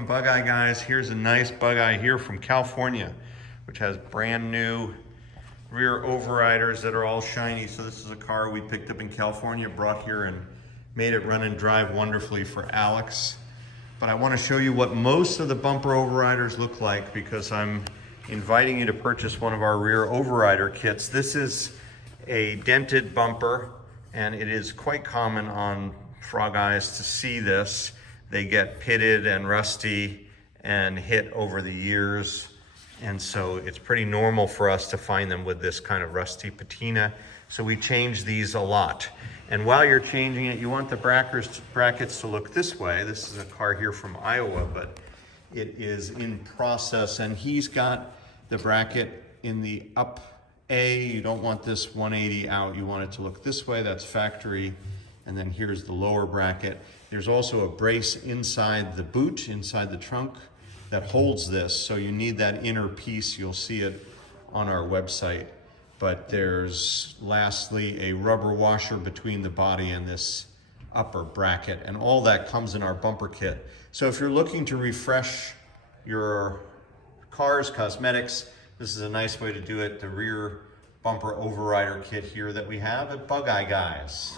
from Bug Eye Guys. Here's a nice Bug Eye here from California, which has brand new rear overriders that are all shiny. So this is a car we picked up in California, brought here and made it run and drive wonderfully for Alex. But I want to show you what most of the bumper overriders look like because I'm inviting you to purchase one of our rear overrider kits. This is a dented bumper, and it is quite common on Frog Eyes to see this. They get pitted and rusty and hit over the years. And so it's pretty normal for us to find them with this kind of rusty patina. So we change these a lot. And while you're changing it, you want the brackets to look this way. This is a car here from Iowa, but it is in process. And he's got the bracket in the up A. You don't want this 180 out. You want it to look this way. That's factory. And then here's the lower bracket. There's also a brace inside the boot, inside the trunk, that holds this. So you need that inner piece. You'll see it on our website. But there's lastly a rubber washer between the body and this upper bracket. And all that comes in our bumper kit. So if you're looking to refresh your car's cosmetics, this is a nice way to do it. The rear bumper overrider kit here that we have at Bug Eye Guys.